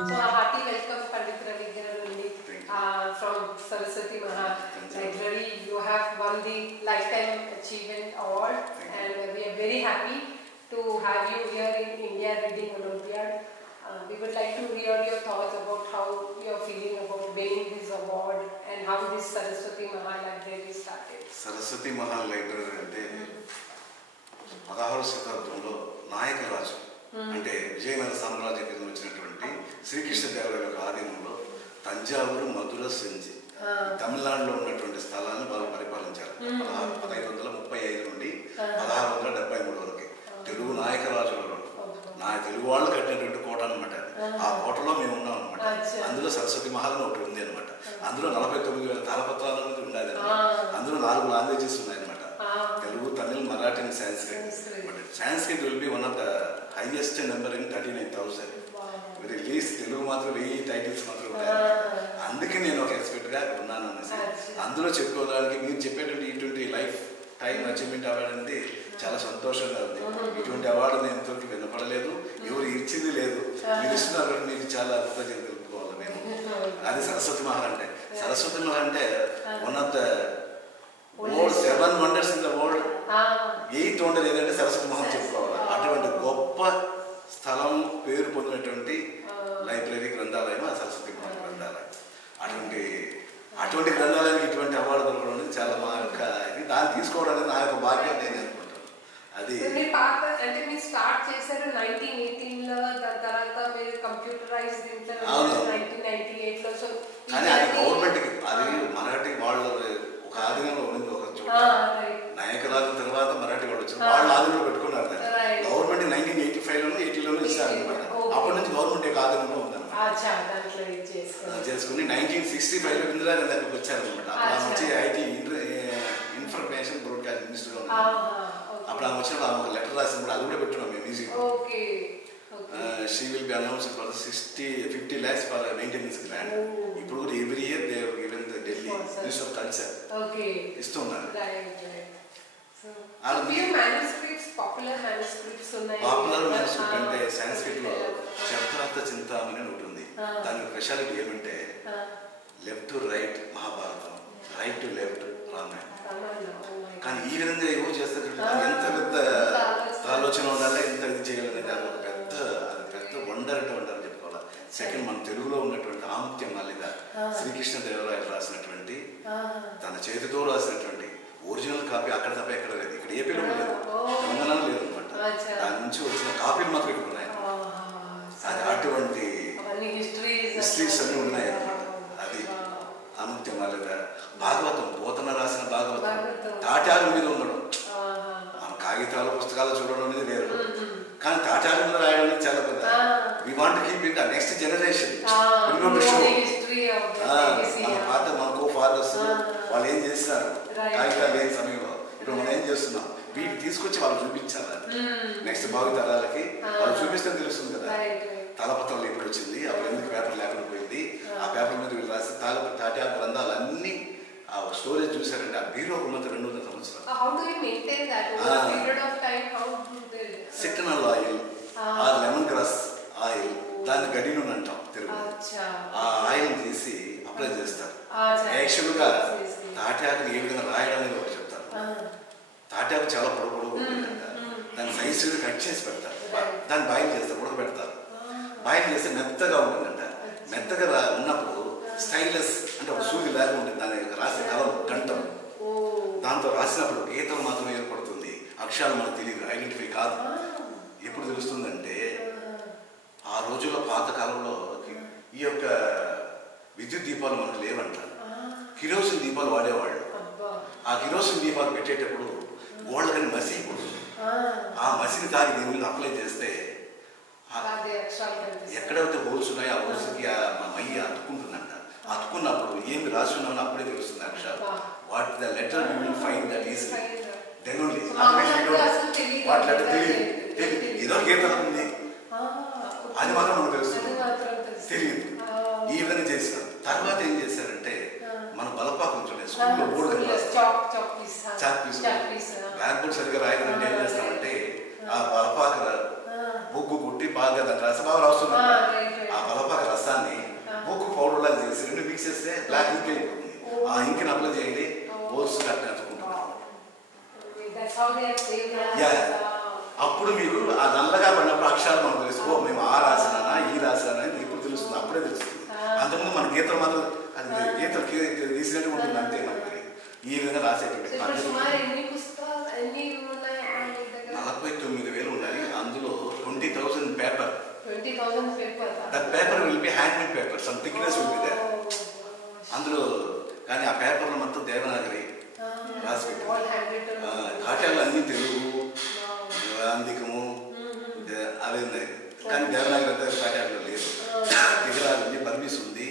So a hearty welcome, Pandit Ravi Garu from Saraswati Mahal Library. You have won the Lifetime Achievement Award, and we are very happy to have you here in India Reading Olympiad. We would like to hear your thoughts about how you are feeling about winning this award and how this Saraswati Mahal Library started. Saraswati Mahal Library ante 16వ శతాబ్దంలో నాయక రాజు అంటే విజయనగర సామ్రాజ్యానికి వచ్చినటువంటి శ్రీకృష్ణదేవరాయ యొక్క ఆధీనంలో తంజావూరు, మధుర, సెంచి తమిళనాడులో ఉన్నటువంటి స్థలాన్ని వాళ్ళు పరిపాలించారు. 1535 నుండి 1673 వరకు తెలుగు నాయక రాజులలో తెలుగు వాళ్ళు కట్టినటువంటి కోట అనమాట. ఆ కోటలో మేము ఉన్నాం అనమాట. అందులో సరస్వతి మహల్ అని ఒకటి ఉంది అనమాట. అందులో 49,000 తాళపత్రాల అనేది ఉండేది అనమాట. అందులో 4 లాంగ్వేజెస్ ఉన్నాయన్నమాట. Telugu, Tamil, Marathi and Sanskrit. But Sanskrit will be one of the highest number in 39,000. Very least Telugu మాత్రం 1000 టైటిల్స్ మాత్రం ఉన్నాయి. అందుకే నేను ఒక ఎక్స్పర్ట్గా ఉన్నాను అనేసి అందులో చెప్పుకోవడానికి మీరు చెప్పేటువంటి ఇటువంటి లైఫ్ టైం అచీవ్మెంట్ అవార్డు అనేది చాలా సంతోషంగా ఉంది. ఇటువంటి అవార్డు నేను ఇంతవరకు వినపడలేదు, ఎవరు ఇచ్చింది లేదు. మీరు ఇస్తున్నారు, మీకు చాలా కృతజ్ఞతలు తెలుపుకోవాలి మేము. అది సరస్వతి మహల్ అంటే. సరస్వతి మహల్ అంటే one of the world 7 wonders in the world. 8th wonder ఏదంటే సరస్వతి మహల్ చెప్పుకోవాలి. అటువంటి గొప్ప స్థలం, పేరు పొందినటువంటి లైబ్రరీ, గ్రంథాలయం ఆ సరస్వతి మహల్ గ్రంథాలయం. అటువంటి గ్రంథాలయానికి ఇటువంటి అవార్డు దొరకడం అనేది చాలా మా యొక్క ఇది. దాన్ని తీసుకోవడానికి నా యొక్క భాగ్యం నేను అనుకుంటాను. అది అంటే మీరు స్టార్ట్ చేశారు 1918లో, దాని తర్వాత మీరు కంప్యూటరైజ్ 1998లో. సో కానీ అది గవర్నమెంట్కి, అది మరాఠీ వాళ్ళ ఒక ఆధీనంలో ఉంది. ఒక చోట నాయకరాజు తర్వాత మరాఠీ వాళ్ళు వచ్చారు, వాళ్ళు ఆధీనంలో పెట్టుకున్నారు. గవర్నమెంట్ 1985లోనూ 80లోనూ ఇచ్చారు అనమాట. అప్పటి నుంచి గవర్నమెంట్ యొక్క ఆధీనంలో ఉందన్నమాట. చేసుకుని 1965లో ఇందిరాగాంధీ అక్కడికి వచ్చారనమాట. అప్పుడు ఆమె వచ్చి ఐటీ ఇన్ఫర్మేషన్ బ్రాడ్కాస్ట్ మినిస్టర్ గా ఉన్నారు. అప్పుడు ఆమె వచ్చినప్పుడు ఆమె ఒక లెటర్ రాసినప్పుడు అది కూడా పెట్టున్నాం మేము museum. She will be announced for 50 lakhs for maintenance grant. ఇప్పుడు కూడా every year they have given the Delhi minister of culture ఇస్తున్నారు. పాపులర్ మ్యానుస్క్రిప్ట్ అంటే సాంస్క్రిట్ లో శబ్దార్థ చింతామణి అని ఒకటి ఉంది. దాని స్పెషాలిటీ ఏమంటే left to right Mahabharatam, right to left Ramayanam. కానీ ఈ విధంగా ఎవరు చేస్తారు? ఎంత పెద్ద ఆలోచన ఉండాలి, ఎంత ఇది చేయాలనేది అది ఒక పెద్ద వండర్ అంటే వండర్ అని చెప్పుకోవాలి. సెకండ్, మన తెలుగులో ఉన్నటువంటి ఆముత్యం మల్లిక శ్రీకృష్ణదేవరాయలు రాసినటువంటి, తన చేతితో రాసినటువంటి ఒరిజినల్ కాపీ అక్కడ తప్ప ఎక్కడ లేదు. ఇక్కడ ఏపీలో లేదు, తెలంగాణలో లేదు అనమాట. దాని నుంచి వచ్చిన కాపీలు మాత్రం ఇక్కడ ఉన్నాయి. అది అటువంటి హిస్టరీస్ అన్నీ ఉన్నాయి అనమాట. అది ఆముత్యం మల్లిక. భాగవతం, పోతన రాసిన భాగవతం తాటాల మీద ఉండడం. మన కాగితాలు, పుస్తకాలు చూడడం అనేది వేరు, కానీ తాటాల మీద రాయడం అనేది చాలా పెద్ద. We want to keep in the next generation. మన పాత మన కో ఫాదర్స్ వాళ్ళు ఏం చేస్తున్నారు, కాగితాలు లేని సమయంలో ఇప్పుడు మనం ఏం చేస్తున్నాం, వీటిని తీసుకొచ్చి వాళ్ళు చూపించాలి. నెక్స్ట్ భావితరాలకి వాళ్ళు చూపిస్తే తెలుస్తుంది కదా. తాళపత్రాలు ఎప్పుడు వచ్చింది, అప్పుడు ఎందుకు పేపర్ లేకుండా పోయింది, ఆ పేపర్ మీద వీళ్ళు రాసి తాటా గ్రంథాలు అన్ని ఆ స్టోరేజ్ చూసారంటే ఆ బీరో ఉన్నది 200 సంవత్సరాలు. సిట్రనల్ ఆయిల్, ఆ లెమన్ గ్రాస్ ఆయిల్, దాన్ని గడి నూనె అంటాం తెలుగు. ఆ ఆయిల్ తీసి అప్లై చేస్తారు. యాక్చువల్గా తాటాకుని ఏ విధంగా రాయడం అనేది ఒకటి చెప్తారు. తాటాకు చాలా పొడవు ఉంటుందంట, దాన్ని సైజుగా కట్ చేసి పెడతారు, దాన్ని బాయిల్ చేస్తారు, ఉడకబెడతారు. బాయిల్ చేస్తే మెత్తగా ఉంటుందంట. మెత్తగా ఉన్నప్పుడు స్టైలస్ అంటే ఒక సూది లాగా ఉంటుంది, దాని రాసే కలం గంటం. దాంతో రాసినప్పుడు గీతలు మాత్రమే ఏర్పడుతుంది, అక్షరాలు మనకు తెలియదు, ఐడెంటిఫై కాదు. ఎప్పుడు తెలుస్తుందంటే ఆ రోజుల్లో పాత కాలంలో ఈ యొక్క విద్యుత్ దీపాలు మనకు లేవంట, కిరోసిన్ దీపాలు వాడేవాళ్ళు. ఆ కిరోసిన్ దీపాలు పెట్టేటప్పుడు గోళ్ళకని మసి పడుతుంది. ఆ మసిని తాగి దీని మీద అప్లై చేస్తే ఎక్కడైతే హోల్స్ ఉన్నాయో ఆ హోల్స్కి మయ్యి అతుక్కుంటుందంట. అతుక్కున్నప్పుడు ఏమి రాసి ఉన్నామని అప్పుడే తెలుస్తుంది అక్షరాలు. What the letter you will find that is then only. What letter తెలియదు, ఏదో గీతలు ఉంది అది మాత్రం మనకు తెలుస్తుంది, తెలియదు. ఈ విధంగా చేసినారు. తర్వాత ఏం చేశారంటే మన బలపాకం చూడండి, స్కూల్లో board chalk piece blackboard సరిగ్గా రాయలేదంటే ఏం చేస్తామంటే ఆ బలపాక బొగ్గు కుట్టి బాగా దాన్ని రాసి బాగా రాస్తున్నారు. ఆ బలపాక రసాన్ని బుక్ పౌడర్ లాగా చేసి రెండు మిక్స్ చేస్తే బ్లాక్ ఇంక్ అయిపోతుంది. ఆ ఇంక్ని అప్లై చేయండి, బోర్డ్స్ కరెక్ట్ అనుకుంటున్నాను. అప్పుడు మీరు ఆ నల్లగా పడినప్పుడు అక్షరాలు మనకు తెలుసుకో, మేము ఆ రాసినా ఈ రాసినా ఇప్పుడు తెలుస్తుంది, అప్పుడే తెలుస్తుంది. అంతకుముందు మన గీతలు మాత్రం అది గీతలు తీసినట్టు ఉంటుంది, అంతే మనకి. ఈ విధంగా రాసేటువంటి 49,000 ఉన్నాయి. అందులో 20,000 paper. That paper will be handmade paper, some thickness will be there అందులో. కానీ ఆ పేపర్లో మొత్తం దేవనాగరి రాసి పెట్టారు. కాట్యాలు అన్ని తెలుగు, అందికము అవి ఉన్నాయి. కానీ దేవనాగరి అంతా కాట్యాలలో లేదు. విగ్రహాలు ఉంది, బర్మీస్ ఉంది.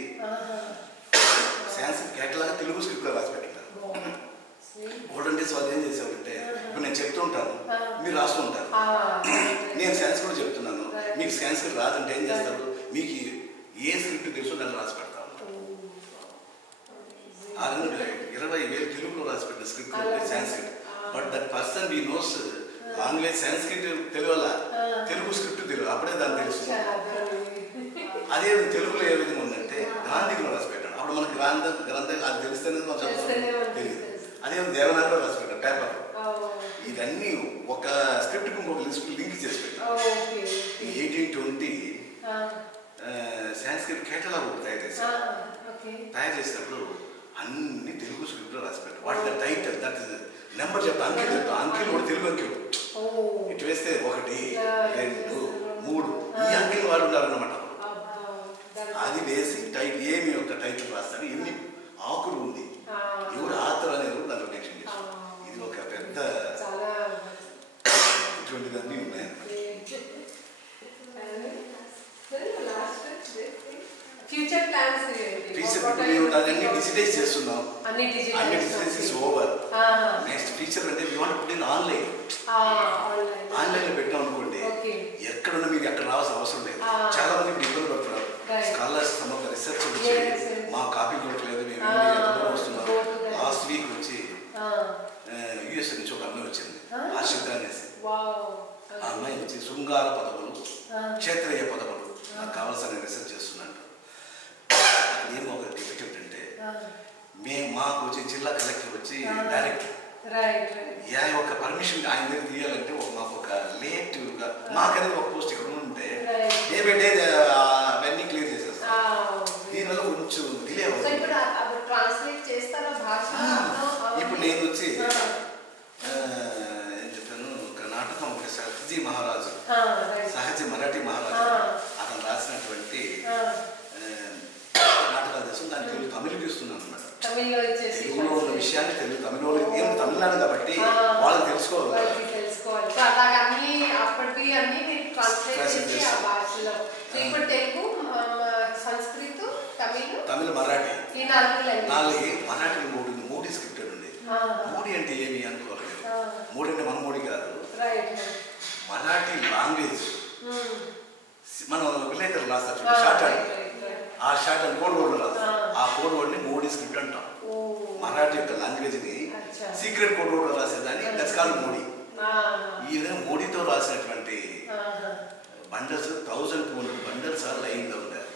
సాంస్క్రిట్ కేటలాగా తెలుగు స్క్రిప్ట్లో రాసి పెట్టారు. ఓల్డెన్ డేస్ వాళ్ళు ఏం చేసామంటే, ఇప్పుడు నేను చెప్తూ ఉంటాను, మీరు రాస్తూ ఉంటారు. నేను సాంస్క్రిట్ చెప్తున్నాను, మీకు సాంస్క్రిట్ రాదంటే ఏం చేస్తారు, మీకు ఏ స్క్రిప్ట్ తెలుసో దాన్ని రాసి పెడతాను. 20,000 తెలుగులో రాసి పెట్టిన script Sanskrit. But that person we knows language Sanskrit తెలుగులా, తెలుగు స్క్రిప్ట్ తెలుగు, అప్పుడే దాన్ని తెలుసు. అదే తెలుగులో ఏ విధంగా ఉందంటే గాంధీలో రాసి పెట్టాను. అప్పుడు మనకి గ్రంథం అది తెలిస్తేనే తెలియదు. అదే దేవనాగరిలో రాసి పెట్టాను పేపర్. ఇవన్నీ ఒక స్క్రిప్ట్ ఇంకొక లింక్ చేసి పెట్టాను. 1820 సాంస్క్రిట్ కేటలాగ్ ఒకటి తయారు చేశాను. తయారు చేసినప్పుడు అన్ని తెలుగు స్క్రిప్ట్లో రాసి పెట్టాను. What the title, that is number చెప్తా, అంకెలు చెప్తా. అంకెలు కూడా తెలుగు అంకెలు ఇటు వేస్తే 1, 2, 3 ఈ అంకెలు వాడు ఉన్నారన్నమాట. అది వేసి ఏమి ఒక టైటిల్ రాస్తాను, ఎన్ని ఆకులు ఉంది, ఎవరు ఆతర్ అనేది కూడా దాంట్లో మెన్షన్ చేస్తాను. ఇది ఒక పెద్ద ఇటువంటివన్నీ ఉన్నాయి. ఫ్యూచర్ ప్లాన్స్ అన్ని డిజిటైజ్ చేస్తున్నాం. అన్ని digitize is over. Next feature అంటే we want to put in online. ఆన్లైన్లో పెట్టాం అనుకోండి, ఎక్కడున్నా మీకు ఎక్కడ రావాల్సిన అవసరం లేదు. చాలా మంది ఇప్పుడు ఇబ్బంది పడుతున్నారు. స్కాలర్స్ తమ రీసెర్చ్ వచ్చి మా కాపీ దొరకలేదు, మేము వస్తున్నాం. లాస్ట్ వీక్ వచ్చి యుఎస్ నుంచి ఒక అమ్మాయి వచ్చింది, ఆశిత అనేసి. ఆ అమ్మాయి వచ్చి శృంగార పదములు, క్షేత్రీయ పదములు నాకు కావాల్సిన రీసెర్చ్ చేస్తున్నాను. ఏమో ఒక డిఫికల్ట్ అంటే, మాకు వచ్చి జిల్లా కలెక్టర్ వచ్చి డైరెక్టర్ ఒక పర్మిషన్ ఆయన దగ్గర తీయాలంటే మాకు ఒక లేట్గా మాకనేది ఒక పోస్ట్ ఇక్కడ ఉంటే ఏమంటే అవన్నీ క్లియర్ చేసేస్తాం. దీనివల్ల కొంచెం డిలే అవుతుంది. ఇప్పుడు నేను వచ్చి ఏం చెప్పాను, ఒక నాటకం ఒక సహజీ మహారాజు, సహజ మరాఠీ మహారాజు అతను రాసినటువంటి నాటకాలు చేస్తాం. దాన్ని తెలుగు తమిళకి ఇస్తున్నాను అనమాట. తెలుగులో ఉన్న విషయాన్ని తెలుగు తమిళలో ఏం తమిళనాడు కాబట్టి వాళ్ళకి తెలుసుకోవాలి. తమిళ మరాఠీ 4 మరాఠీలో 3 స్క్రిప్టెడ్ ఉంది. 3 అంటే ఏమి అనుకోవాలి. 3 అంటే మన 3 కాదు, మరాఠీ లాంగ్వేజ్. మనం విలేకరులు రాస్తారు షార్ట్ హ్యాండ్, ఆ షార్ట్ హ్యాండ్ కోడ్ వర్డ్ రాస్తాం. ఆ కోడ్ వర్డ్ని 3 స్క్రిప్ట్ అంటాం. మరాఠీ యొక్క లాంగ్వేజ్ని సీక్రెట్ కోడ్ వర్డ్ రాసేదాన్ని దట్స్ కాల్డ్ మోడీ. ఈ విధంగా మోడీతో రాసినటువంటి బండల్స్ 1200 బండల్స్ లైన్లో ఉంటారు.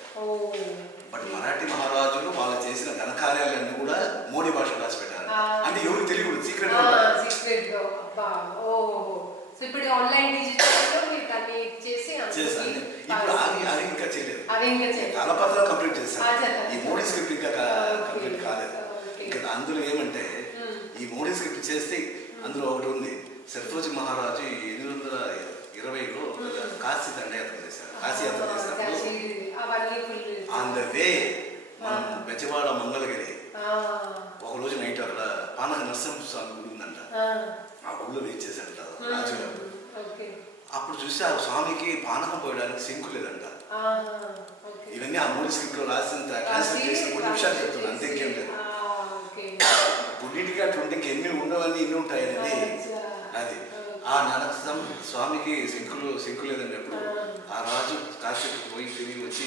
బట్ మరాఠీ మహారాజులు వాళ్ళు చేసిన ఘనకార్యాలన్నీ కూడా మోడీ భాష రాసి పెట్టారు. అంటే ఎవరికి తెలియదు, సీక్రెట్. ఇప్పుడు ఆన్లైన్ డిజిటల్లో మీరు దాన్ని చేసాను. ఇప్పుడు అది ఇంకా చేయలేదు. తలపత్రం కంప్లీట్ చేస్తాను. ఈ 3 స్క్రిప్ట్ ఇంకా కంప్లీట్ కాలేదు. ఇంకా అందులో ఏమంటే ఈ 3 స్క్రిప్ట్ చేస్తే అందులో ఒకటి ఉంది. శరత్వజి మహారాజు 820లో కాశీ దండయాత్ర చేశారు. కాశీ యాత్ర చేశారు. ఆన్ ద వే మనం బెజవాడ మంగళగిరి ఒక రోజు నైట్ అక్కడ పానక నరసింహ స్వామి గుడి ఉందంట. ఆ గుడిలో వెయిట్ చేశారంట రాజుగారు. అప్పుడు చూస్తే ఆ స్వామికి పానకం పోయడానికి సింకు లేదంట. ఇవన్నీ ఆ 3 స్క్రిప్ట్లో రాసిన ట్రాన్స్లేట్ చేసిన 3 నిమిషాలు చెప్తున్నాను, అంతే ఇంకేం లేదు. పుట్టింటికి అటువంటి ఎన్ని ఉండవని ఎన్ని ఉంటాయి అనేది అది. ఆ నరసింహ స్వామికి సింకు లేదన్నప్పుడు ఆ రాజు కాశీకి పోయి తిరిగి వచ్చి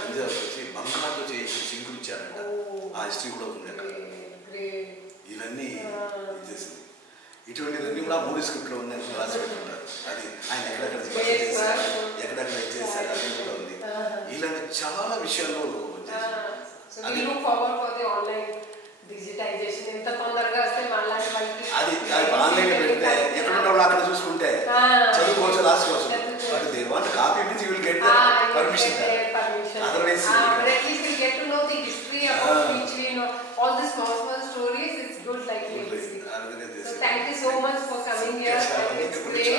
పంజాబ్ వచ్చి బంగారుతో చేసి సింకులు ఇచ్చారంట. ఆ హిస్టరీ కూడా ఉంది అక్కడ. ఇవన్నీ చేసింది. ఇటువంటివన్నీ కూడా 3 స్క్రిప్ట్లో ఉందని రాసి పెట్టుకుంటారు. అది ఆయన ఎక్కడెక్కడ చేశారు, ఎక్కడెక్కడ చేశారు అనేది కూడా ఉంది. ఇలాంటి చాలా విషయాల్లో So we look forward for the online digitization. ఎంత తొందరగా వస్తే మళ్ళీ వాళ్ళకి అది ఆన్లైన్ పెడితే ఎక్కడ ఉంటావు అక్కడ చూసుకుంటే చదువుకోవచ్చు రాసుకోవచ్చు. But they want copy means you will get permission. Otherwise but at least we'll get to know the history about which we know all the small stories. It's good like legacy. So thank you so much for coming here. It's great.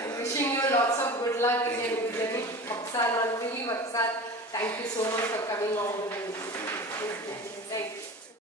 I'm wishing you lots of good luck in your journey. Vaksal, really Vaksal. Thank you so much for coming all the way.